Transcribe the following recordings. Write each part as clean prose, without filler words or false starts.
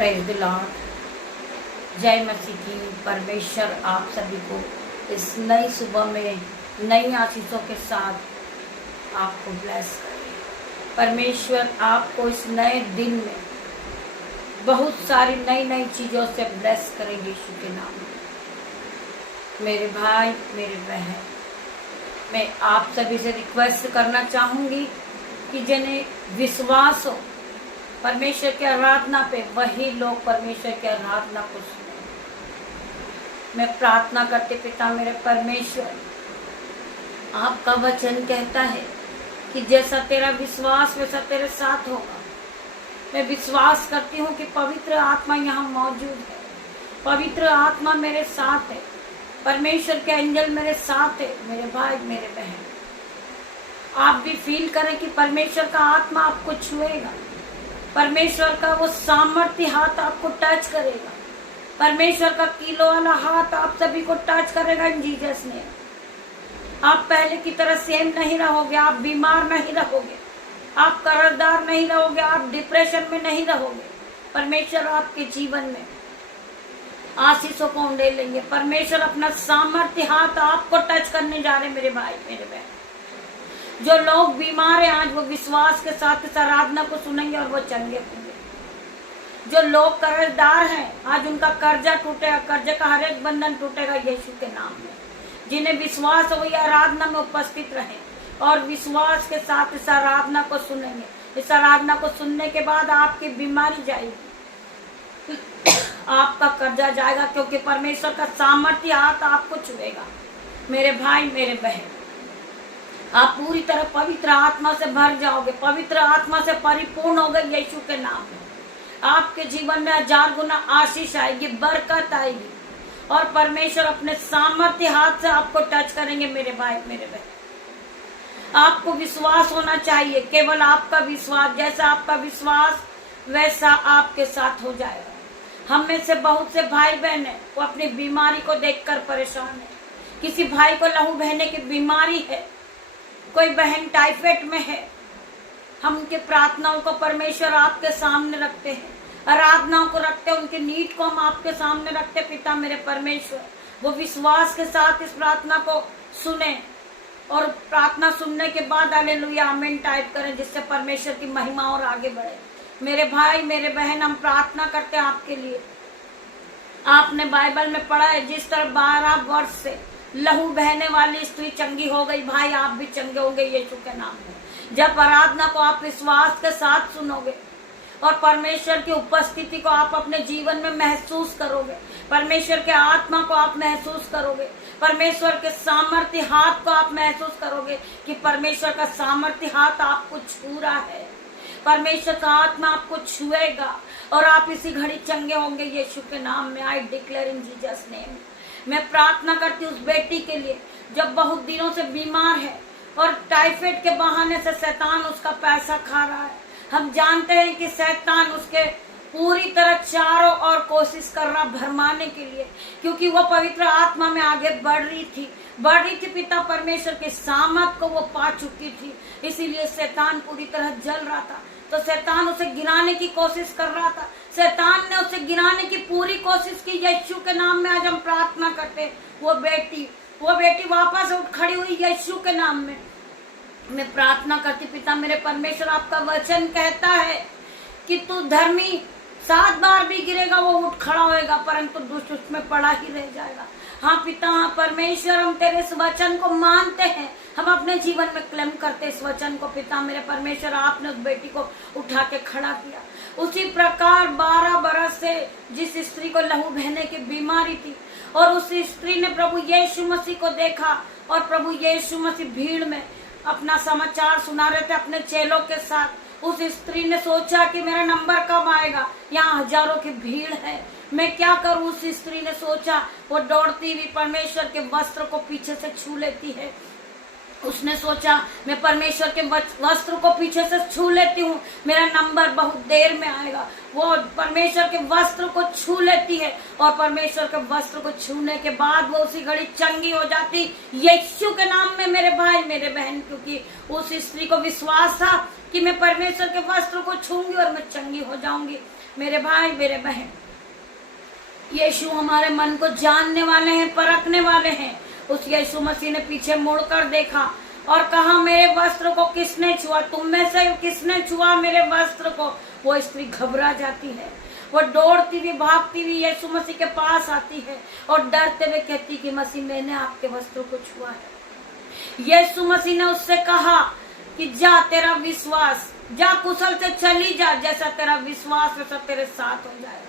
Praise the Lord. जय मसीह की। परमेश्वर आप सभी को इस नई सुबह में नई आशीषों के साथ आपको ब्लेस करे। परमेश्वर आपको इस नए दिन में बहुत सारी नई नई चीज़ों से ब्लेस करेंगे यीशु के नाम में। मेरे भाई मेरे बहन, मैं आप सभी से रिक्वेस्ट करना चाहूँगी कि जिन्हें विश्वास हो परमेश्वर की आराधना पे, वही लोग परमेश्वर की आराधना को सुने। मैं प्रार्थना करते पिता मेरे परमेश्वर, आपका वचन कहता है कि जैसा तेरा विश्वास वैसा तेरे साथ होगा। मैं विश्वास करती हूँ कि पवित्र आत्मा यहाँ मौजूद है। पवित्र आत्मा मेरे साथ है। परमेश्वर के एंजल मेरे साथ है। मेरे भाई मेरे बहन, आप भी फील करें कि परमेश्वर का आत्मा आपको छुएगा। परमेश्वर का वो सामर्थ्य हाथ आपको टच करेगा। परमेश्वर का कीलो वाला हाथ आप सभी को टच करेगा इन जीसस ने। आप पहले की तरह सेम नहीं रहोगे। आप बीमार नहीं रहोगे। आप कर्जदार नहीं रहोगे। आप डिप्रेशन में नहीं रहोगे। परमेश्वर आपके जीवन में आशीषों को उंडेल लेंगे। परमेश्वर अपना सामर्थ्य हाथ आपको टच करने जा रहे हैं। मेरे भाई मेरे बहन, जो लोग बीमार हैं आज वो विश्वास के साथ इस आराधना को सुनेंगे और वो चंगे होंगे। जो लोग कर्जदार हैं आज उनका कर्जा टूटेगा। कर्जे का हर एक बंधन टूटेगा यीशु के नाम में। जिन्हें विश्वास हो वही आराधना में उपस्थित रहे और विश्वास के साथ इस आराधना को सुनेंगे। इस आराधना को सुनने के बाद आपकी बीमारी जाएगी, आपका कर्जा जाएगा, क्योंकि परमेश्वर का सामर्थ्य हाथ आपको छुएगा। मेरे भाई मेरे बहन, आप पूरी तरह पवित्र आत्मा से भर जाओगे। पवित्र आत्मा से परिपूर्ण हो गए यीशु के नाम में। आपके जीवन में 1000 गुना आशीष आएगी, बरकत आएगी और परमेश्वर अपने सामर्थ्य हाथ से आपको टच करेंगे। मेरे भाई मेरे बहन, आपको विश्वास होना चाहिए। केवल आपका विश्वास, जैसा आपका विश्वास वैसा आपके साथ हो जाएगा। हम में से बहुत से भाई बहन है वो अपनी बीमारी को देखकर परेशान है। किसी भाई को लहू बहने की बीमारी है, कोई बहन टाइफाइड में है। हम उनकी प्रार्थनाओं को परमेश्वर आपके सामने रखते हैं, आराधनाओं को रखते हैं, उनकी नीड को हम आपके सामने रखते हैं। पिता मेरे परमेश्वर, वो विश्वास के साथ इस प्रार्थना को सुने और प्रार्थना सुनने के बाद हालेलुया आमीन टाइप करें, जिससे परमेश्वर की महिमा और आगे बढ़े। मेरे भाई मेरे बहन, हम प्रार्थना करते हैं आपके लिए। आपने बाइबल में पढ़ा है जिस तरह 12 वर्ष से लहू बहने वाली स्त्री चंगी हो गई, भाई आप भी चंगे होंगे यीशु के नाम में। जब आराधना को आप विश्वास के साथ सुनोगे और परमेश्वर की उपस्थिति को आप अपने जीवन में महसूस करोगे, परमेश्वर के आत्मा को आप महसूस करोगे, परमेश्वर के सामर्थ्य हाथ को आप महसूस करोगे कि परमेश्वर का सामर्थ्य हाथ आपको छू रहा है। परमेश्वर का आत्मा आपको छुएगा और आप इसी घड़ी चंगे होंगे यीशु के नाम में। I declare in Jesus name. मैं प्रार्थना करती हूँ उस बेटी के लिए जो बहुत दिनों से बीमार है और टाइफाइड के बहाने से शैतान उसका पैसा खा रहा है। हम जानते हैं कि शैतान उसके पूरी तरह चारों ओर कोशिश कर रहा भरमाने के लिए, क्योंकि वो पवित्र आत्मा में आगे बढ़ रही थी पिता परमेश्वर के सामर्थ को वो पा चुकी थी। इसीलिए शैतान पूरी तरह जल रहा था। तो शैतान उसे गिराने की कोशिश कर रहा था। शैतान ने उसे गिराने की पूरी कोशिश की। यीशु के नाम में आज हम प्रार्थना करते, वो बेटी वापस उठ खड़ी हुई यीशु के नाम में। मैं प्रार्थना करती पिता मेरे परमेश्वर, आपका वचन कहता है कि तू धर्मी 7 बार भी गिरेगा वो उठ खड़ा होएगा, परंतु दुष्ट उसमें पड़ा ही रह जाएगा। हाँ पिता, हाँ परमेश्वर, हम तेरे इस वचन को मानते हैं, हम अपने जीवन में क्लेम करते इस वचन को। पिता मेरे परमेश्वर, आपने उस बेटी को उठा के खड़ा किया। उसी प्रकार 12 बरस से जिस स्त्री को लहू बहने की बीमारी थी और उस स्त्री ने प्रभु यीशु मसीह को देखा और प्रभु यीशु मसीह भीड़ में अपना समाचार सुना रहे थे अपने चेलों के साथ। उस स्त्री ने सोचा कि मेरा नंबर कब आएगा, यहाँ हजारों की भीड़ है, मैं क्या करूं। उस स्त्री ने सोचा, वो दौड़ती हुई परमेश्वर के वस्त्र को पीछे से छू लेती है उसने सोचा मैं परमेश्वर के वस्त्र को पीछे से छू लेती हूँ, मेरा नंबर बहुत देर में आएगा। वो परमेश्वर के वस्त्र को छू लेती है और परमेश्वर के वस्त्र को छूने के बाद वो उसी घड़ी चंगी हो जाती यीशु के नाम में मेरे भाई मेरे बहन, क्योंकि उस स्त्री को विश्वास था कि मैं परमेश्वर के वस्त्र को छूंगी और मैं चंगी हो जाऊंगी। मेरे भाई मेरे बहन, यीशु हमारे मन को जानने वाले हैं, परखने वाले हैं। उस यीशु मसीह ने पीछे मुड़कर देखा और कहा मेरे वस्त्र को किसने छुआ, तुम में से किसने छुआ मेरे वस्त्र को। वो स्त्री घबरा जाती है, वो दौड़ती हुई भागती हुई यीशु मसीह के पास आती है और डरते हुए कहती कि मसीह मैंने आपके वस्त्र को छुआ है। यीशु मसीह ने उससे कहा कि जा तेरा विश्वास, जा कुशल से चली जा, जैसा तेरा विश्वास वैसा तेरे साथ हो जाएगा,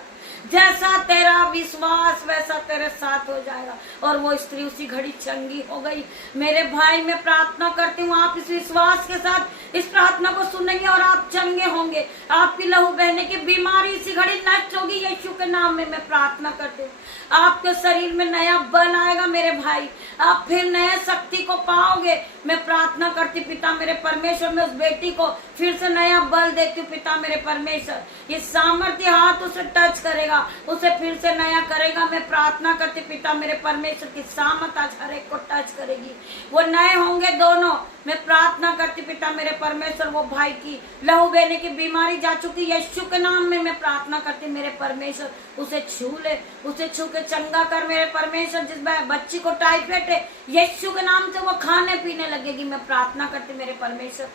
जैसा तेरा विश्वास वैसा तेरे साथ हो जाएगा। और वो स्त्री उसी घड़ी चंगी हो गई। मेरे भाई मैं प्रार्थना करती हूँ आप इस विश्वास के साथ इस प्रार्थना को सुनेंगे और आप चंगे होंगे। आपकी लहू बहने की बीमारी इसी घड़ी नष्ट होगी यीशु के नाम में मैं प्रार्थना करती हूँ। आपके शरीर में नया बल आएगा मेरे भाई, आप फिर नए शक्ति को पाओगे। मैं प्रार्थना करती पिता मेरे परमेश्वर, में उस बेटी को फिर से नया बल देती हूँ पिता मेरे परमेश्वर। ये सामर्थ्य हाथ उसे टच करेगा, उसे फिर से नया करेगा। मैं प्रार्थना करती पिता मेरे परमेश्वर की सामर्थ आज हर एक को टच करेगी, वो नए होंगे दोनों। मैं प्रार्थना करती पिता मेरे परमेश्वर, वो भाई की लहू बहने की बीमारी जा चुकी यीशु के नाम में मैं प्रार्थना करती मेरे परमेश्वर, उसे छू ले, उसे छू के चंगा कर मेरे परमेश्वर। जिस बच्ची को टाइफाइड है यीशु के नाम से वो खाने पीने लगेगी। मैं प्रार्थना करती मेरे परमेश्वर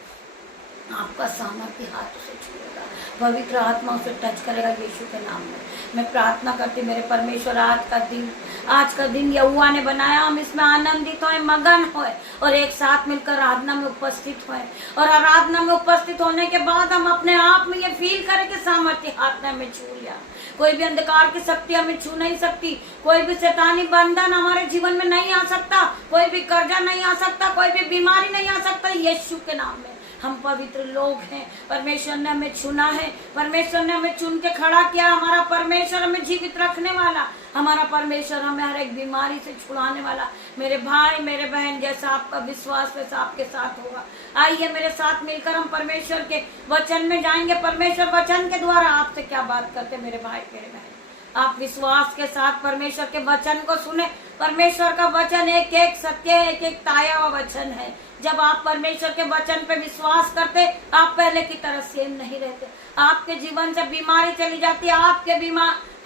आपका सामर्थ्य हाथ उसे छूएगा, पवित्र आत्मा उसे टच करेगा यीशु के नाम में। मैं प्रार्थना करती मेरे परमेश्वर आज का दिन यहोवा ने बनाया, हम इसमें आनंदित होए, मगन होए और एक साथ मिलकर आराधना में उपस्थित होए। और आराधना में उपस्थित होने के बाद हम अपने आप में ये फील करें कि सामर्थ्य हाथ ने हमें छू लिया। कोई भी अंधकार की शक्ति हमें छू नहीं सकती, कोई भी शैतानी बंधन हमारे जीवन में नहीं आ सकता, कोई भी कर्जा नहीं आ सकता, कोई भी बीमारी नहीं आ सकता। यीशु के नाम में हम पवित्र लोग हैं, परमेश्वर ने हमें चुना है, परमेश्वर ने हमें चुन के खड़ा किया। हमारा परमेश्वर हमें जीवित रखने वाला, हमारा परमेश्वर हमें हर एक बीमारी से छुड़ाने वाला। मेरे भाई मेरे बहन, जैसा आपका विश्वास वैसा आपके साथ होगा। आइए मेरे साथ मिलकर हम परमेश्वर के वचन में जाएंगे। परमेश्वर वचन के द्वारा आपसे क्या बात करते मेरे भाई मेरे बहन। आप विश्वास के साथ परमेश्वर के वचन को सुने। परमेश्वर का वचन एक एक सत्य है, एक एक ताया हुआ वचन है। जब आप परमेश्वर के वचन पे विश्वास करते, आप पहले की तरह सेम नहीं रहते। आपके जीवन से बीमारी चली जाती है,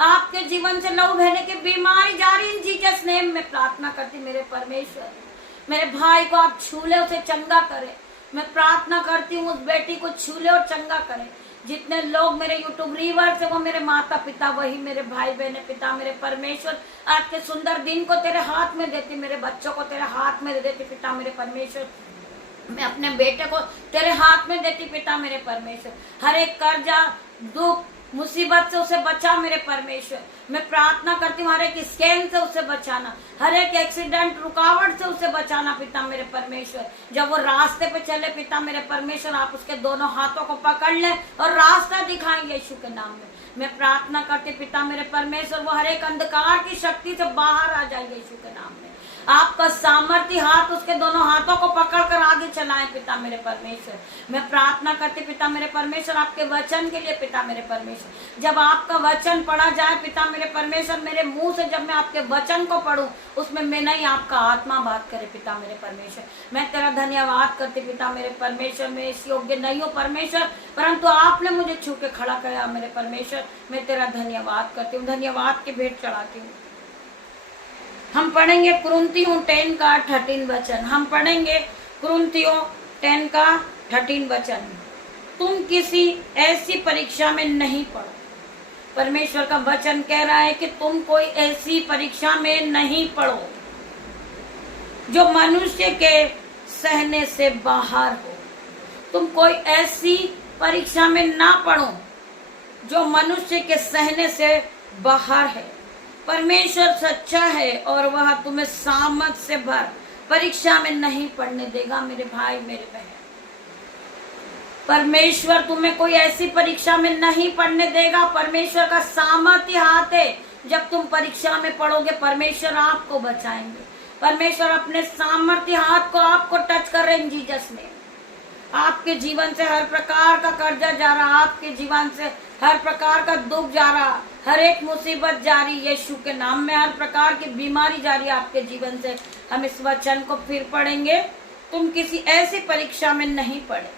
आपके जीवन से लहू बहने की बीमारी जा रही। इन जीसस नेम में प्रार्थना करती मेरे परमेश्वर, मेरे भाई को आप छू ले, उसे चंगा करे। मैं प्रार्थना करती हूँ उस बेटी को छू ले और चंगा करे। जितने लोग मेरे यूट्यूब व्यूअर्स है वो मेरे माता पिता, वही मेरे भाई बहन। पिता मेरे परमेश्वर आज के सुंदर दिन को तेरे हाथ में देती, मेरे बच्चों को तेरे हाथ में दे देती पिता मेरे परमेश्वर। मैं अपने बेटे को तेरे हाथ में देती पिता मेरे परमेश्वर। हर एक कर्जा दुख मुसीबत से उसे बचा मेरे परमेश्वर। मैं प्रार्थना करती हूँ हर एक स्कैन से उसे बचाना, हर एक एक्सीडेंट रुकावट से उसे बचाना पिता मेरे परमेश्वर। जब वो रास्ते पे चले पिता मेरे परमेश्वर, आप उसके दोनों हाथों को पकड़ लें और रास्ता दिखाएं यीशु के नाम में। मैं प्रार्थना करती पिता मेरे परमेश्वर, वो हर एक अंधकार की शक्ति से बाहर आ जाए यीशु के नाम में। आपका सामर्थ्य हाथ उसके दोनों हाथों को पकड़कर आगे चलाएं पिता मेरे परमेश्वर। मैं प्रार्थना करती पिता मेरे परमेश्वर आपके वचन के लिए पिता मेरे परमेश्वर। जब आपका वचन पढ़ा जाए पिता मेरे परमेश्वर, मेरे मुंह से जब मैं आपके वचन को पढ़ूं, उसमें मैं नहीं आपका आत्मा बात करे पिता मेरे परमेश्वर। मैं तेरा धन्यवाद करती पिता मेरे परमेश्वर। मैं इस योग्य नहीं हूँ परमेश्वर, परंतु आपने मुझे छू के खड़ा किया मेरे परमेश्वर। मैं तेरा धन्यवाद करती हूँ, धन्यवाद की भेंट चढ़ाती हूँ। हम पढ़ेंगे कुरिन्थियों 10 का 13 वचन। हम पढ़ेंगे कुरिन्थियों 10 का 13 वचन। तुम किसी ऐसी परीक्षा में नहीं पड़ो। परमेश्वर का वचन कह रहा है कि तुम कोई ऐसी परीक्षा में नहीं पड़ो जो मनुष्य के सहने से बाहर हो। तुम कोई ऐसी परीक्षा में ना पड़ो जो मनुष्य के सहने से बाहर है। परमेश्वर सच्चा है और वह तुम्हें सामर्थ से भर परीक्षा में नहीं पड़ने देगा मेरे भाई मेरे बहन। परमेश्वर तुम्हें कोई ऐसी परीक्षा में नहीं पड़ने देगा। परमेश्वर का सामर्थ्य हाथ है। जब तुम परीक्षा में पड़ोगे परमेश्वर आपको बचाएंगे। परमेश्वर अपने सामर्थ्य हाथ को आपको टच कर रहे हैं जीसस में। आपके जीवन से हर प्रकार का कर्जा जा रहा, आपके जीवन से हर प्रकार का दुख जा रहा, हर एक मुसीबत जा रही यीशु के नाम में, हर प्रकार की बीमारी जा रही है आपके जीवन से। हम इस वचन को फिर पढ़ेंगे। तुम किसी ऐसी परीक्षा में नहीं पड़े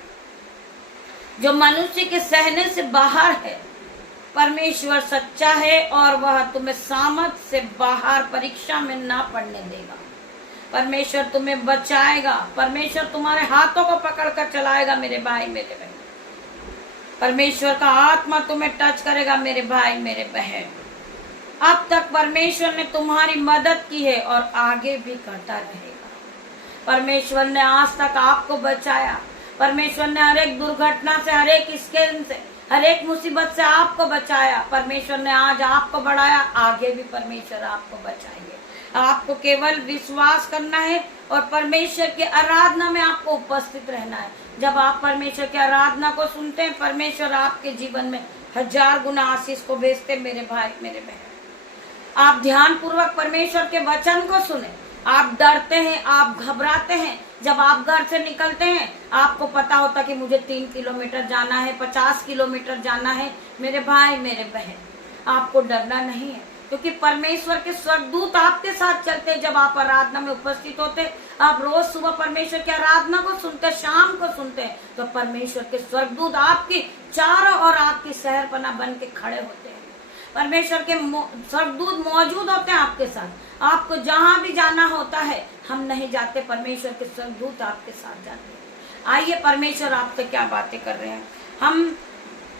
जो मनुष्य के सहने से बाहर है। परमेश्वर सच्चा है और वह तुम्हें सामर्थ से बाहर परीक्षा में ना पड़ने देगा। परमेश्वर तुम्हें बचाएगा। परमेश्वर तुम्हारे हाथों को पकड़कर चलाएगा मेरे भाई मेरे बहन। परमेश्वर का आत्मा तुम्हें टच करेगा मेरे भाई मेरे बहन। अब तक परमेश्वर ने तुम्हारी मदद की है और आगे भी करता रहेगा। परमेश्वर ने आज तक आपको बचाया। परमेश्वर ने हर एक दुर्घटना से, हर एक स्कैम से, हर एक मुसीबत से आपको बचाया। परमेश्वर ने आज आपको बढ़ाया, आगे भी परमेश्वर आपको बचाएंगे। आपको केवल विश्वास करना है और परमेश्वर की आराधना में आपको उपस्थित रहना है। जब आप परमेश्वर की आराधना को सुनते हैं, परमेश्वर आपके जीवन में 1000 गुना आशीष को भेजते मेरे भाई मेरे बहन। आप ध्यान पूर्वक परमेश्वर के वचन को सुने। आप डरते हैं, आप घबराते हैं। जब आप घर से निकलते हैं, आपको पता होता कि मुझे 3 किलोमीटर जाना है, 50 किलोमीटर जाना है। मेरे भाई मेरे बहन, आपको डरना नहीं है, क्योंकि परमेश्वर के स्वर्गदूत आपके साथ चलते। जब आप आराधना में उपस्थित होते, आप रोज सुबह परमेश्वर की आराधना को सुनते, शाम को सुनते हैं, तो परमेश्वर के स्वर्गदूत आपके चारों ओर आपकी शहरपना बन के खड़े होते हैं। परमेश्वर के स्वर्गदूत मौजूद होते हैं आपके साथ। आपको जहां भी जाना होता है, हम नहीं जाते, परमेश्वर के स्वर्गदूत आपके साथ जाते हैं। आइए परमेश्वर आपसे क्या बातें कर रहे हैं। हम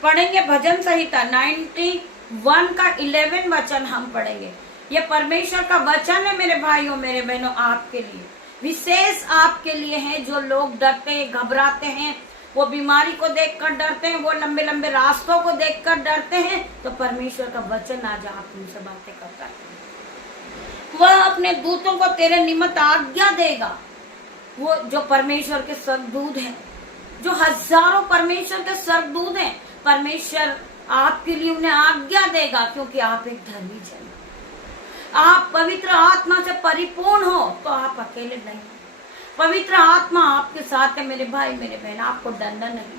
पढ़ेंगे भजन संहिता 91 का 11 वचन हम पढ़ेंगे। ये परमेश्वर का वचन है मेरे भाइयों मेरे बहनों, आपके लिए, विशेष आपके लिए है। जो लोग डरते हैं, घबराते हैं, वो बीमारी को देखकर डरते हैं, वो लंबे लंबे रास्तों को देखकर डरते हैं, तो परमेश्वर का वचन आज आप उनसे बातें करता है। वह अपने दूतों को तेरे निमित्त आज्ञा देगा। वो जो परमेश्वर के स्वर्गदूत हैं, जो हजारों परमेश्वर के स्वर्गदूत हैं, परमेश्वर आपके लिए उन्हें आज्ञा देगा, क्योंकि आप एक धर्मी जन, आप पवित्र आत्मा से परिपूर्ण हो, तो आप अकेले नहीं। पवित्र आत्मा आपके साथ है मेरे भाई मेरे बहन, आपको डरना नहीं।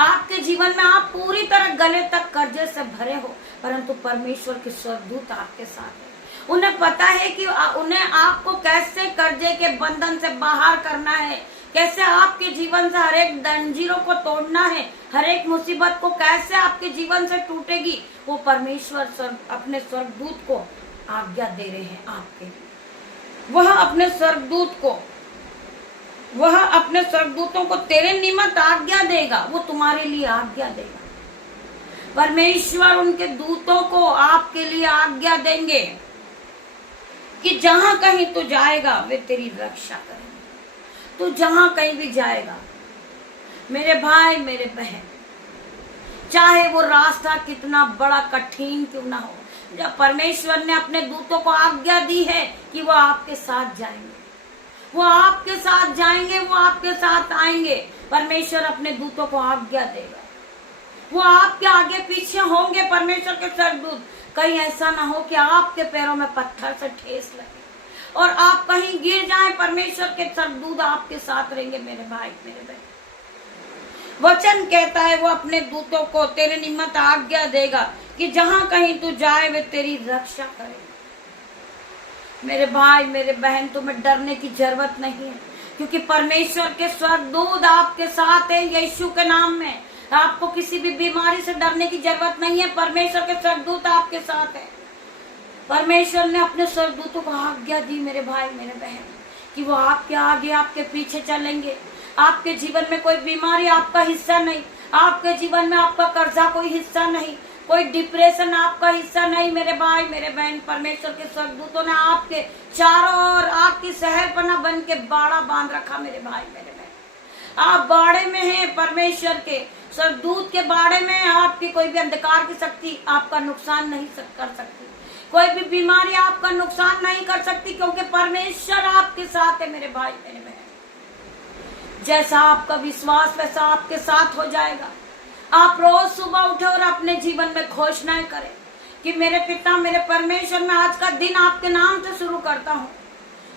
आपके जीवन में आप पूरी तरह गले तक कर्जे से भरे हो, परंतु परमेश्वर के स्वर्गदूत आपके साथ है। उन्हें पता है कि उन्हें आपको कैसे कर्जे के बंधन से बाहर करना है, कैसे आपके जीवन से हर एक जंजीरों को तोड़ना है, हर एक मुसीबत को कैसे आपके जीवन से टूटेगी। वो परमेश्वर अपने स्वर्गदूत को आज्ञा दे रहे हैं आपके लिए। वह अपने स्वर्गदूतों को तेरे निमित्त आज्ञा देगा। वो तुम्हारे लिए आज्ञा देगा। परमेश्वर उनके दूतों को आपके लिए आज्ञा देंगे कि जहां कहीं तू जाएगा वे तेरी रक्षा करेंगे। तू जहां कहीं भी जाएगा मेरे भाई मेरे बहन, चाहे वो रास्ता कितना बड़ा कठिन क्यों ना हो, जब परमेश्वर ने अपने दूतों को आज्ञा दी है कि वो आपके साथ जाएंगे, वो आपके साथ जाएंगे, वो आपके साथ आएंगे। परमेश्वर अपने दूतों को आज्ञा देगा, वो आपके आगे पीछे होंगे। परमेश्वर के स्वर्गदूत, कहीं ऐसा ना हो कि आपके पैरों में पत्थर से ठेस लगे और आप कहीं गिर जाएं। परमेश्वर के स्वर्गदूत आपके साथ रहेंगे मेरे भाई मेरे बहन। वचन कहता है वो अपने दूतों को तेरे निमित्त आज्ञा देगा कि जहां कहीं तू जाए वे तेरी रक्षा करेंगे। मेरे भाई मेरे बहन, तुम्हें डरने की जरूरत नहीं है, क्योंकि परमेश्वर के स्वर्गदूत आपके साथ है। यीशु के नाम में आपको किसी भी बीमारी से डरने की जरूरत नहीं है। परमेश्वर के स्वर्गदूत आपके साथ है। परमेश्वर ने अपने स्वर्गदूतों को आज्ञा दी मेरे भाई मेरे बहन कि वो आपके आगे आपके पीछे चलेंगे। आपके जीवन में कोई बीमारी आपका हिस्सा नहीं, आपके जीवन में आपका कर्जा कोई हिस्सा नहीं, कोई डिप्रेशन आपका हिस्सा नहीं मेरे भाई मेरे बहन। परमेश्वर के स्वर्गदूतों ने आपके चारों ओर आपकी शहरपना बन के बाड़ा बांध रखा मेरे भाई मेरे बहन। आप बाड़े में हैं, परमेश्वर के स्वर्गदूत के बाड़े में। आपकी कोई भी अंधकार की शक्ति आपका नुकसान नहीं कर सकती, कोई भी बीमारी आपका नुकसान नहीं कर सकती, क्योंकि परमेश्वर आपके साथ है मेरे भाई मेरे बहन। जैसा आपका विश्वास वैसा आपके साथ हो जाएगा। आप रोज सुबह उठे और अपने जीवन में घोषणाएं करें कि मेरे पिता मेरे परमेश्वर, मैं आज का दिन आपके नाम से शुरू करता हूँ।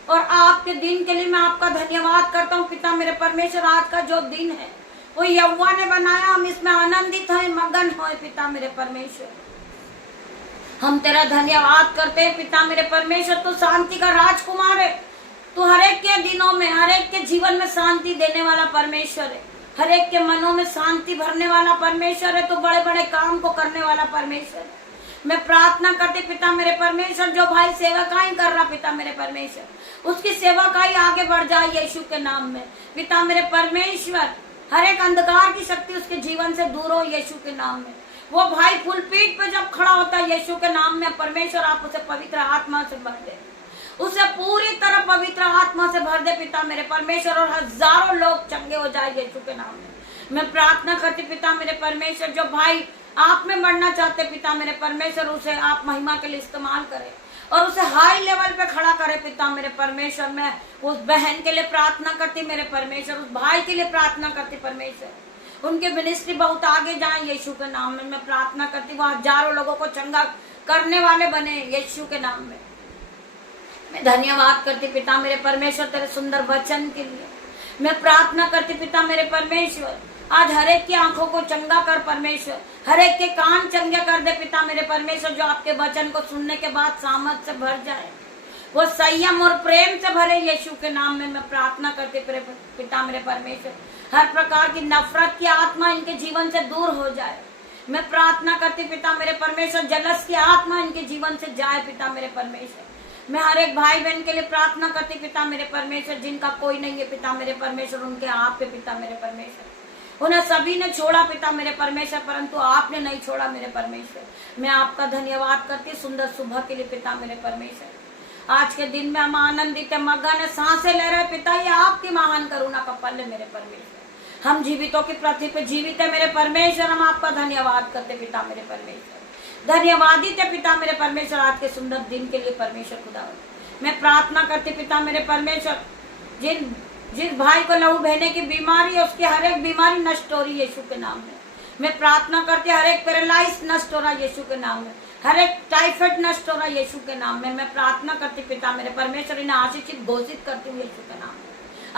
और आपके दिन के लिए मैं आपका धन्यवाद करता हूँ पिता मेरे परमेश्वर। आज का जो दिन है वो यहोवा ने बनाया, हम इसमें आनंदित हैं, मगन होए पिता मेरे परमेश्वर। हम तेरा धन्यवाद करते हैं पिता मेरे परमेश्वर। तू शांति का राजकुमार है, तू हरेक के दिनों में, हरेक के जीवन में शांति देने वाला परमेश्वर है, हरेक के मनों में शांति भरने वाला परमेश्वर है, तू बड़े बड़े काम को करने वाला परमेश्वर है। मैं प्रार्थना करते पिता मेरे परमेश्वर, जो भाई सेवकाई कर रहा पिता मेरे परमेश्वर, उसकी सेवकाई आगे बढ़ जाए यीशु के नाम में पिता मेरे परमेश्वर। हर एक अंधकार की शक्ति उसके जीवन से दूर हो यीशु के नाम में। वो भाई फुल पीठ पे जब खड़ा होता है यीशु के नाम में, परमेश्वर आप उसे पवित्र आत्मा से भर दे, उसे पूरी तरह पवित्र आत्मा से भर दे पिता मेरे परमेश्वर, और हजारों लोग चंगे हो जाए यीशु के नाम में। मैं प्रार्थना करती पिता मेरे परमेश्वर, जो भाई आप में बढ़ना चाहते पिता मेरे परमेश्वर, उसे आप महिमा के लिए इस्तेमाल करें और उसे हाई लेवल पे खड़ा करे पिता मेरे परमेश्वर। मैं उस बहन के लिए प्रार्थना करती मेरे परमेश्वर, उस भाई के लिए प्रार्थना करती परमेश्वर, उनके मिनिस्ट्री बहुत आगे जाए यीशु के नाम में। मैं प्रार्थना करती वो हजारों लोगों को चंगा करने वाले बने यीशु के नाम में। मैं धन्यवाद करती पिता मेरे परमेश्वर तेरे सुंदर वचन के लिए। मैं प्रार्थना करती पिता मेरे परमेश्वर, आज हरेक की आंखों को चंगा कर परमेश्वर, हरेक के कान चंगे कर दे पिता मेरे परमेश्वर, जो आपके वचन को सुनने के बाद सामर्थ से भर जाए, वो संयम और प्रेम से भरे यीशु के नाम में। मैं प्रार्थना करती पिता मेरे परमेश्वर, हर प्रकार की नफरत की आत्मा इनके जीवन से दूर हो जाए। मैं प्रार्थना करती पिता मेरे परमेश्वर, जलस की आत्मा इनके जीवन से जाए पिता मेरे परमेश्वर। मैं हर एक भाई बहन के लिए प्रार्थना करती पिता मेरे परमेश्वर, जिनका कोई नहीं है पिता मेरे परमेश्वर, उनके आप पे पिता मेरे परमेश्वर। उन्हें सभी ने छोड़ा पिता मेरे परमेश्वर, परंतु आपने नहीं छोड़ा मेरे परमेश्वर। मैं आपका धन्यवाद करती सुंदर सुबह के लिए पिता मेरे परमेश्वर। आज के दिन में हम आनंदित है, मगन है, सांसें ले रहे पिता, ये आपकी महान करुणा का फल है मेरे परमेश्वर। हम जीवितों की पृथ्वी पे जीवित है मेरे परमेश्वर, हम आपका धन्यवाद करते पिता मेरे परमेश्वर। धन्यवादित है पिता मेरे परमेश्वर आज के सुंदर दिन के लिए परमेश्वर खुदावंद। मैं प्रार्थना करती पिता मेरे परमेश्वर, जिस भाई को लहू बहने की बीमारी है, उसकी हर एक बीमारी नष्ट हो रही है यीशु के नाम में। मैं प्रार्थना करती हर एक पैरालाइज नष्ट हो रहा है यीशु के नाम में, हर एक टाइफाइड नष्ट हो रहा है यीशु के नाम में। मैं प्रार्थना करती पिता मेरे परमेश्वर, इन्हें आशीषित घोषित करती हूँ यीशु के नाम में।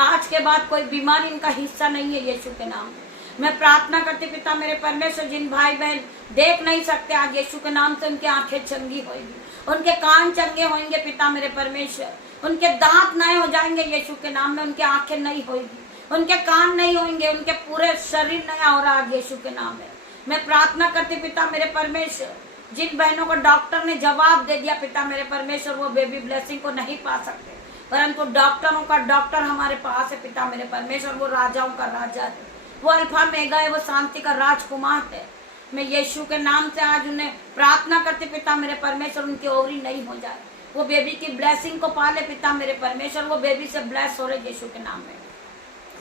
आज के बाद कोई बीमारी इनका हिस्सा नहीं है यीशु के नाम में। मैं प्रार्थना करती पिता मेरे परमेश्वर, जिन भाई बहन देख नहीं सकते, आज यीशु के नाम से उनकी आंखें चंगी होंगी, उनके कान चंगे होंगे पिता मेरे परमेश्वर, उनके दांत नए हो जाएंगे यीशु के नाम में, उनकी आंखें नई होंगी, उनके कान नहीं होंगे, उनके पूरे शरीर नया हो रहा है यीशु के नाम में। मैं प्रार्थना करती पिता मेरे परमेश्वर, जिन बहनों को डॉक्टर ने जवाब दे दिया पिता मेरे परमेश्वर, वो बेबी ब्लेसिंग को नहीं पा सकते, परंतु डॉक्टरों का डॉक्टर हमारे पास है पिता मेरे परमेश्वर। वो राजाओं का राजा है, वो अल्फा मेगा है, वो शांति का राजकुमार है। मैं यीशु के नाम से आज उन्हें प्रार्थना करती पिता मेरे परमेश्वर, उनकी ओवरी नहीं हो जाए, वो बेबी की ब्लेसिंग को पाले पिता मेरे परमेश्वर। वो बेबी से ब्लेस हो रहे यीशु के नाम में,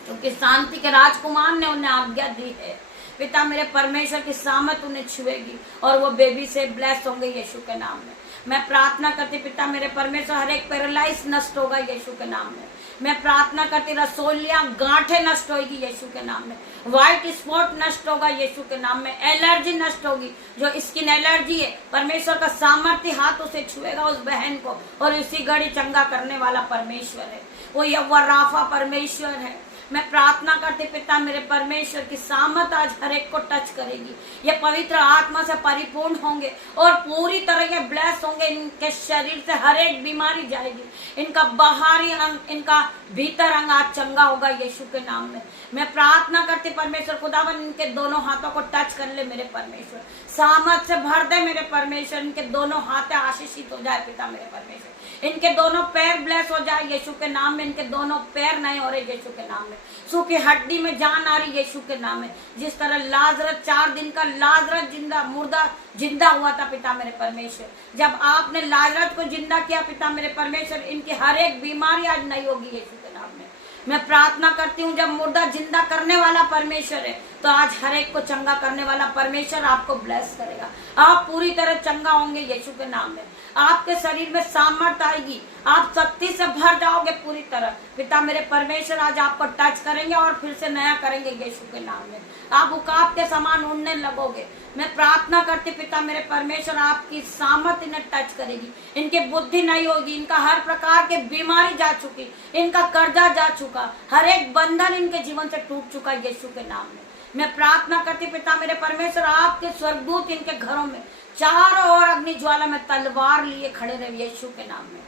क्योंकि शांति के राजकुमार ने उन्हें आज्ञा दी है पिता मेरे परमेश्वर की सामत उन्हें छुएगी और वो बेबी से ब्लेस होंगे यीशु के नाम में। मैं प्रार्थना करती पिता मेरे परमेश्वर, हर एक पैरालाइज नष्ट होगा यीशु के नाम में। मैं प्रार्थना करती रसोलियां गांठें नष्ट होगी यीशु के नाम में, व्हाइट स्पॉट नष्ट होगा यीशु के नाम में, एलर्जी नष्ट होगी, जो स्किन एलर्जी है परमेश्वर का सामर्थ्य हाथ उसे छुएगा उस बहन को, और इसी घड़ी चंगा करने वाला परमेश्वर है, वो यहोवा राफा परमेश्वर है। मैं प्रार्थना करती पिता मेरे परमेश्वर की सामर्थ आज हर एक को टच करेगी, ये पवित्र आत्मा से परिपूर्ण होंगे और पूरी तरह ये ब्लेस होंगे। इनके शरीर से हर एक बीमारी जाएगी, इनका बाहरी अंग, इनका भीतर अंग आज चंगा होगा यीशु के नाम में। मैं प्रार्थना करती परमेश्वर खुदावन, इनके दोनों हाथों को टच कर ले मेरे परमेश्वर, सामर्थ से भर दे मेरे परमेश्वर, इनके दोनों हाथ आशीषित हो जाए पिता मेरे परमेश्वर, इनके दोनों पैर ब्लेस हो जाए यीशु के नाम में, इनके दोनों पैर नए हो रहे यीशु के नाम में, सूखी हड्डी में जान आ रही यीशु के नाम में। जिस तरह लाजरस 4 दिन का लाजरस जिंदा मुर्दा जिंदा हुआ था पिता मेरे परमेश्वर, जब आपने लाजरस को जिंदा किया पिता मेरे परमेश्वर, इनकी हर एक बीमारी आज नहीं होगी यीशु के नाम में। मैं प्रार्थना करती हूँ, जब मुर्दा जिंदा करने वाला परमेश्वर है, तो आज हर एक को चंगा करने वाला परमेश्वर आपको ब्लेस करेगा, आप पूरी तरह चंगा होंगे यीशु के नाम में। आपके शरीर में सामर्थ आएगी, आप शक्ति से भर जाओगे पूरी तरह। पिता मेरे परमेश्वर आज आपको टच करेंगे और फिर से नया करेंगे यीशु के नाम में, आप उकाब के समान उड़ने लगोगे। मैं प्रार्थना करती पिता पिता मेरे परमेश्वर आपकी सामर्थ इन्हें टच करेगी, इनकी बुद्धि नहीं होगी, इनका हर प्रकार के बीमारी जा चुकी, इनका कर्जा जा चुका, हर एक बंधन इनके जीवन से टूट चुका यीशु के नाम में। मैं प्रार्थना करती पिता मेरे परमेश्वर आपके स्वर्गदूत इनके घरों में चारों ओर अग्नि ज्वाला में तलवार लिए खड़े रहे यीशु के नाम में,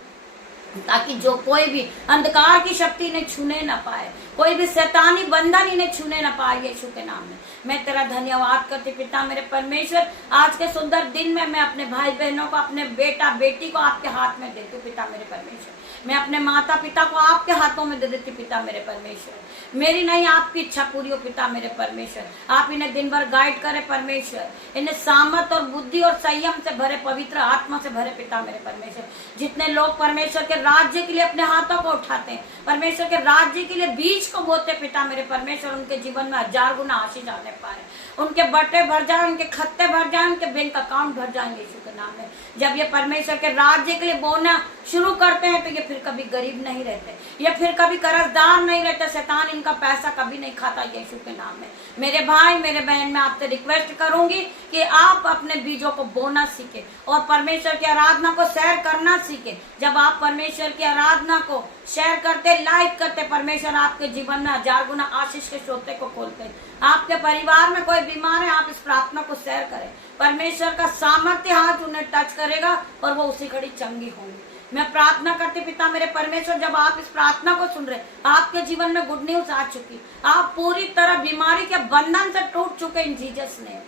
ताकि जो कोई भी अंधकार की शक्ति इन्हें छूने न पाए, कोई भी शैतानी बंधन इन्हें छूने न पाए यीशु के नाम में। मैं तेरा धन्यवाद करती पिता मेरे परमेश्वर, आज के सुंदर दिन में मैं अपने भाई बहनों को, अपने बेटा बेटी को आपके हाथ में देती हूँ पिता मेरे परमेश्वर। मैं अपने माता पिता को आपके हाथों में दे देती पिता मेरे परमेश्वर। मेरी नहीं आपकी इच्छा पूरी हो पिता मेरे परमेश्वर। आप इन्हें दिन भर गाइड करें परमेश्वर, इन्हें सामर्थ और बुद्धि और संयम से भरे, पवित्र आत्मा से भरे पिता मेरे परमेश्वर। जितने लोग परमेश्वर के राज्य के लिए अपने हाथों को उठाते हैं, परमेश्वर के राज्य के लिए बीज को बोते पिता मेरे परमेश्वर, उनके जीवन में 1000 गुना आशीष आने पाए, उनके बट्टे भर जाए, उनके खत्ते भर जाए, उनके बैंक अकाउंट भर जाएंगे यीशु के नाम में। जब ये परमेश्वर के राज्य के लिए बोना शुरू करते हैं तो ये फिर कभी गरीब नहीं रहते, ये फिर कभी कर्जदार नहीं रहते, शैतान इनका पैसा कभी नहीं खाता यीशु के नाम में। मेरे भाई मेरे बहन, मैं आपसे रिक्वेस्ट करूंगी कि आप अपने बीजों को बोना सीखे और परमेश्वर की आराधना को शेयर करना सीखे। जब आप परमेश्वर की आराधना को शेयर करते, लाइक करते, परमेश्वर आपके जीवन में 1000 गुना आशीष के सोते को खोलते। आपके परिवार में कोई बीमार है, आप इस प्रार्थना को शेयर करें, परमेश्वर का सामर्थ्य हाथ उन्हें टच करेगा और वो उसी घड़ी चंगी होंगी। मैं प्रार्थना करती पिता मेरे परमेश्वर, जब आप इस प्रार्थना को सुन रहे, आपके जीवन में गुड न्यूज आ चुकी, आप पूरी तरह बीमारी के बंधन से टूट चुके इन जीसस ने,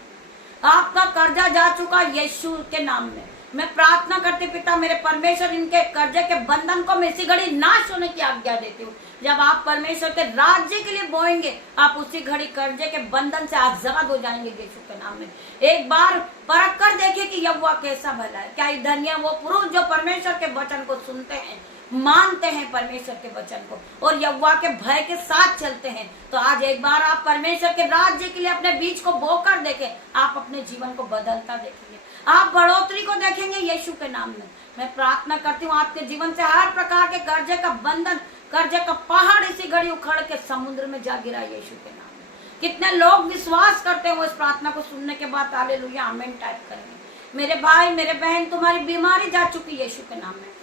आपका कर्जा जा चुका यीशु के नाम में। मैं प्रार्थना करती पिता मेरे परमेश्वर, इनके कर्जे के बंधन को मैं इसी घड़ी नाश होने की आज्ञा देती हूँ। जब आप परमेश्वर के राज्य के लिए बोएंगे, आप उसी घड़ी कर्जे के बंधन से आजाद हो जाएंगे यीशु के नाम में। एक बार परख कर देखिए कि यहोवा कैसा भला है। क्या धन्य वो पुरुष जो परमेश्वर के वचन को सुनते हैं, मानते हैं परमेश्वर के वचन को और यहोवा के भय के साथ चलते हैं। तो आज एक बार आप परमेश्वर के राज्य के लिए अपने बीज को बोकर देखें, आप अपने जीवन को बदलता देखेंगे, आप बढ़ोतरी को देखेंगे यीशु के नाम में। मैं प्रार्थना करती हूँ आपके जीवन से हर प्रकार के कर्जे का बंधन, कर्जे का पहाड़ इसी घड़ी उखड़ के समुद्र में जा गिरा यीशु के नाम में। कितने लोग विश्वास करते हैं वो इस प्रार्थना को सुनने के बाद हालेलुया आमीन टाइप करेंगे। मेरे भाई मेरे बहन, तुम्हारी बीमारी जा चुकी यीशु के नाम में।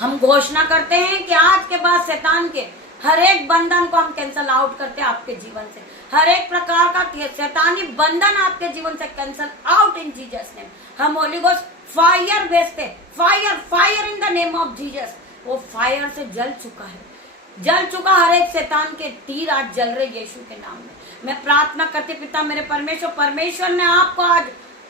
हम घोषणा करते हैं कि आज के बाद शैतान के हर एक बंधन को हम कैंसल आउट करते हैं आपके जीवन से। हर एक प्रकार का शैतानी बंधन आपके जीवन से cancel out in Jesus name. हम होली गोस्ट फायर भेजते, fire fire in the name of Jesus. वो फायर से जल चुका है, जल चुका हर एक शैतान के तीर आज जल रहे यीशु के नाम में। मैं प्रार्थना करती पिता मेरे परमेश्वर, परमेश्वर ने आपको आज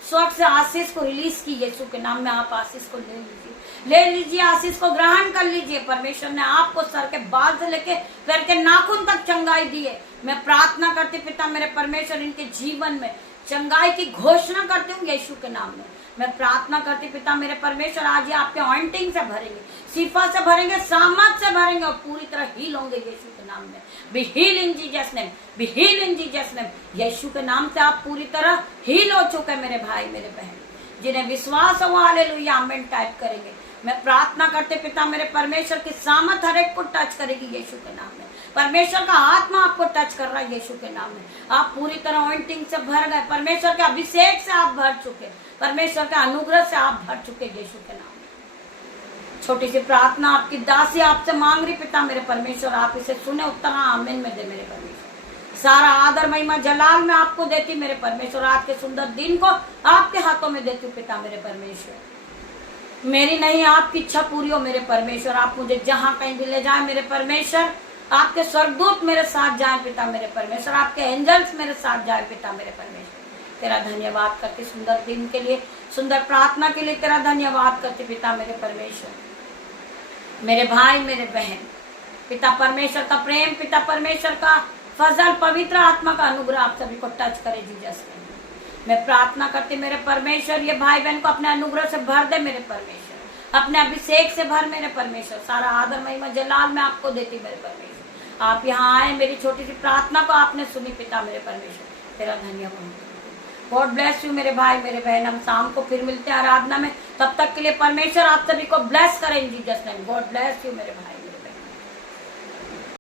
स्वर्ग से आशीष को रिलीज की यीशु के नाम में। आप आशीष को ले लीजिए, ले लीजिए, आशीष को ग्रहण कर लीजिए। परमेश्वर ने आपको सर के बाल से लेके पैर के नाखून तक चंगाई दी है। मैं प्रार्थना करती पिता मेरे परमेश्वर, इनके जीवन में चंगाई की घोषणा करती हूँ यीशु के नाम में। मैं प्रार्थना करती पिता मेरे परमेश्वर, आज ये आपके ऑइंटिंग से भरेंगे, शिफा से भरेंगे, सामर्थ से भरेंगे और पूरी तरह हील होंगे यीशु के नाम में। Be heal in Jesus name, be heal in Jesus name. Yeshu के नाम से आप पूरी तरह हील हो चुके मेरे भाई मेरे बहन। जिन्हें विश्वास हो हालेलुया आमीन टाइप करेंगे। मैं प्रार्थना करते पिता मेरे परमेश्वर की सामर्थ हर एक को टच करेगी यीशु के नाम में। परमेश्वर का आत्मा आपको टच कर रहा है यीशु के नाम में। आप पूरी तरह ऑइंटिंग से भर गए, परमेश्वर के अभिषेक से आप भर चुके, परमेश्वर के अनुग्रह से आप भर चुके यीशु के नाम में। छोटी सी प्रार्थना आपकी दासी आपसे मांग रही पिता मेरे परमेश्वर, आप इसे सुने, उत्तर आमीन में दे मेरे परमेश्वर। सारा आदर महिमा जलाल में आपको देती मेरे परमेश्वर। आज के सुंदर दिन को आपके हाथों में देती हूँ पिता मेरे परमेश्वर। मेरी नहीं आपकी इच्छा पूरी हो मेरे परमेश्वर। आप मुझे जहां कहीं भी ले जाए मेरे परमेश्वर, आपके स्वर्गदूत मेरे साथ जाए पिता मेरे परमेश्वर, आपके एंजल्स मेरे साथ जाए पिता मेरे परमेश्वर। तेरा धन्यवाद करती सुंदर दिन के लिए, सुंदर प्रार्थना के लिए तेरा धन्यवाद करती पिता मेरे परमेश्वर। मेरे भाई मेरे बहन, पिता परमेश्वर का प्रेम, पिता परमेश्वर का फजल, पवित्र आत्मा का अनुग्रह आप सभी को टच करे जीसस ने। मैं प्रार्थना करती मेरे परमेश्वर, ये भाई बहन को अपने अनुग्रह से भर दे मेरे परमेश्वर, अपने अभिषेक से भर मेरे परमेश्वर। सारा आदर महिमा जलाल में आपको देती मेरे परमेश्वर। आप यहाँ आए, मेरी छोटी सी प्रार्थना को आपने सुनी पिता मेरे परमेश्वर, तेरा धन्यवाद। गॉड ब्लेस यू मेरे भाई मेरे बहन। हम शाम को फिर मिलते हैं आराधना में, तब तक के लिए परमेश्वर आप सभी को ब्लेस करें Jesus name. God bless you मेरे भाई।